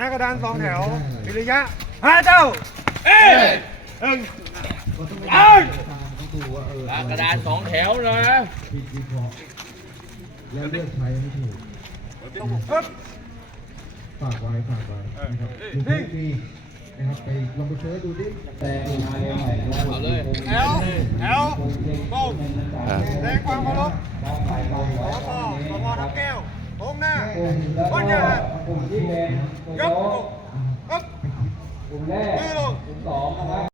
น้ากระดานสองแถววิริยะห้าเจ้า เอ้ยเอิงเอ้ยกระดานสองแถวนะผิดวิเคราะห์แล้วเลือกใช้ไม่ถูกปึ๊บฝากไว้ฝากไว้นะครับดูให้ดีนะครับไปลองไปเสิร์ชดูดิแต่มาใหม่แล้วเอาเลยแถวแถวโป้งแสดงความเคารพสพสพทับแก้ว ตรงหน้าก้นยาผมที่เป็นยกอกปึ๊บกลุ่มแรกมือลง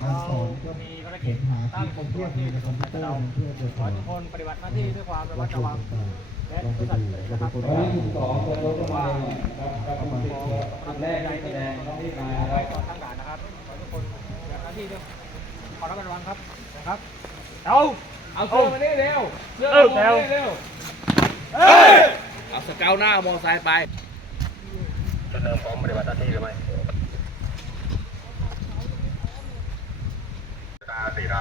กลุ่มสองนะครับการสอนก็มีเห็นหาที่คอมพิวเตอร์ในคอมพิวเตอร์เพื่อตรวจสอทุกคนปฏิบัติหน้าที่ด้วยความระมัดระวังและลองไปบริษัทดูนะครับตอนนี้กลุ่มสองคนลดลงมาเลยครับครับกลุ่มกลุ่มแรกที่แสดงต้องรีบมาไว้แล้วก่อนทางด่านนะครับขอทุกคนปฏิบัติหน้าที่ด้วยขอรับระวังครับนะครับเอาเอาเสื้อมานี่เร็วเสื้อมาแถวนี่เร็วเอ้ยเอาสเกลหน้ามอไซค์ไปตาสี่ครับมี สี่ล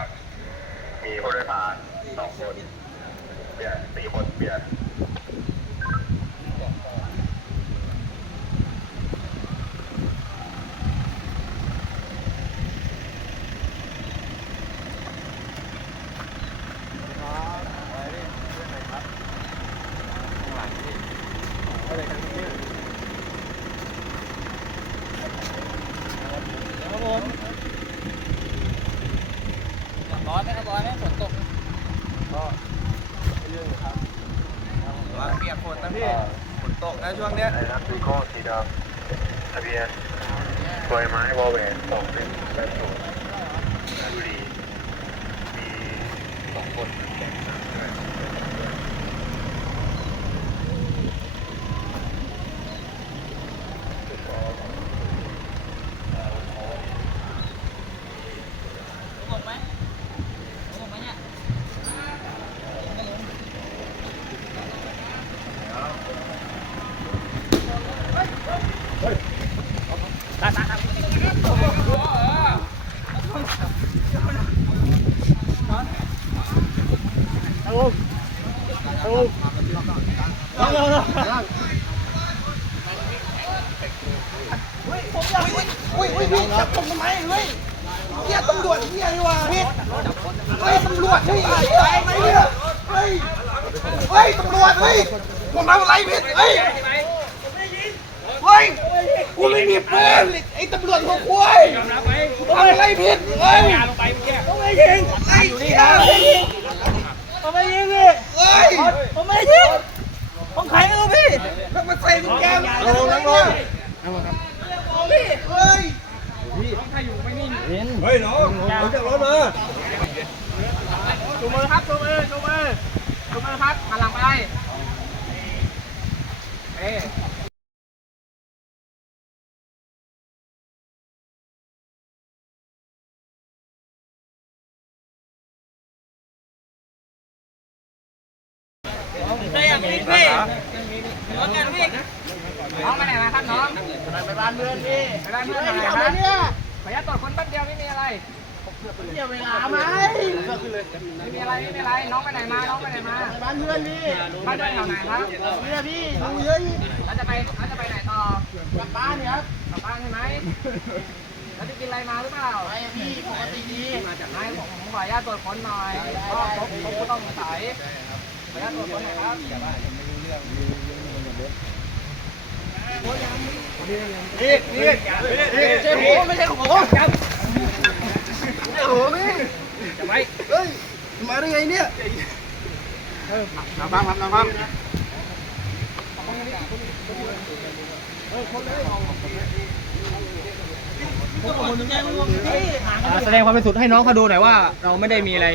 ำมีผู้โดยสารสองคนเปลี่ยนสี่คนเปลี่ยน ครับผม ร้อนไหมครับร้อนไหมฝนตกเปียกฝนนะพี่ฝนตกนะช่วงเนี้ยไอ้นักวีโก้สีดำทะเบียนบอยไม้วอลแหวนสองเป็นแปดศูนย์บุรีมีสองคน ตกไหมตกไหมเนี่ย ผมอยากอุ้ยอุ้ยพี่จับผมทำไมเฮ้ยเฮียตำรวจเฮียนี่ว่าพี่เฮ้ยตำรวจเฮ้ยอะไรเนี่ยเฮ้ยเฮ้ยตำรวจเฮ้ยผมทำอะไรผิดเฮ้ยเฮ้ยกูไม่มีปืนไอ้ตำรวจหัวควายผมทำอะไรผิดเฮ้ยผมไม่ยิงไอ้เหี้ย ผมไม่ยิงพี่เฮ้ยผมไม่ยิงผมขายไม่รู้พี่แล้วมาใส่กุญแจมือทำไมเนี่ยพี่เฮ้ยเฮ้ยน้องลงจากรถมาจูมือครับจูมือจูมือจูมือครับหันหลังไปเอ๊ะได้ยังพี่พี่น้องกันพี่น้องไปไหนมาครับน้องไปบ้านเพื่อนพี่ไปบ้านเพื่อนไหนครับเนี่ยขออนุญาตตรวจคนแป๊บเดียวไม่มีอะไรเสียเวลาไหมไม่มีอะไรไม่มีอะไรน้องไปไหนมาน้องไปไหนมาบ้านเพื่อนพี่บ้านเพื่อนแถวไหนครับเพื่อนพี่ดูเยอะแล้วจะไปแล้วจะไปไหนต่อกลับบ้านครับกลับบ้านใช่ไหมแล้วจะกินอะไรมาหรือเปล่าไม่พี่ปกติดีมาจากไหนผมขออนุญาตตรวจค้นหน่อยก็พบพบผู้ต้องสงสัย ขออนุญาตตรวจค้นหน่อยครับนี่นี่นี่ไม่ใช่ผมไม่ใช่ของผมไม่ใช่ผมนี่จะไปเฮ้ยมาได้ไงเนี่ยน้ำฟังครับน้ำฟังแสดงความเป็นสุดให้น้องเขาดูหน่อยว่าเราไม่ได้มีอะไร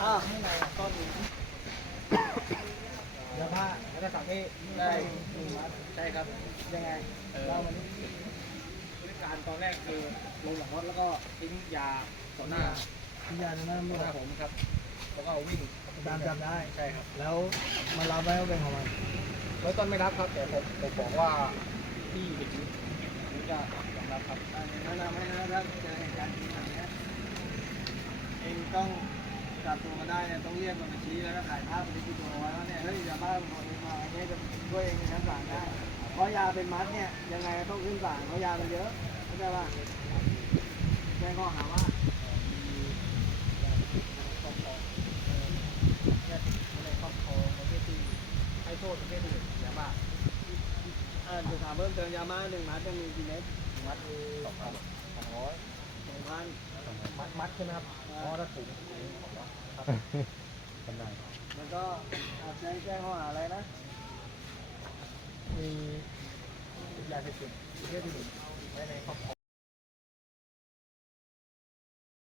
อ่าให้ไหนต้นเดี๋ยวผ้าแล้วก็สั่งให้ได้หนึ่งมัดใช่ครับ ยังไงเล่ามันนี่พฤติการตอนแรกคือลงจากรถแล้วก็ทิ้งยาต่อหน้าทิ้งยาต่อหน้าต่อหน้าผมครับแล้วก็วิ่งตามจับได้ใช่ครับ แล้วมารับไว้ว่าเป็นของมันเบื้องต้นไม่รับครับ แต่ผมผมบอกว่าที่เห็นผมจะยอมรับครับแนะนำให้นะถ้าเจอเหตุการณ์แบบนี้เอง ต้องจับตัวมาได้เนี่ยต้องเรียกมันมาชี้แล้วก็ถ่ายภาพบันทึกวิดีโอไว้ว่าเนี่ยเฮ้ยยาบ้าของเองมาเนี่ยจะช่วยเองในชั้นศาลได้เพราะยาเป็นมัดเนี่ยยังไงก็ต้องขึ้นศาลเพราะยามันเยอะเข้าใจป่ะแจ้งข้อหาว่ามียอบครองเออยาติดในครอบครองประเภทที่ให้โทษประเภทอื่นยาบ้าอ่าจะถามเพิ่มเติมยาบ้าหนึ่งมัดจะมีกี่เม็ดมัดสองพันสองร้อย มัดมัดใช่ไหมครับอ๋อถ้าถุงครับจำได้แล้วก็อาจจะแจ้งข้อหาอะไรนะ มียาเสพติดประเภทที่หนึ่งไว้ในครอบครอง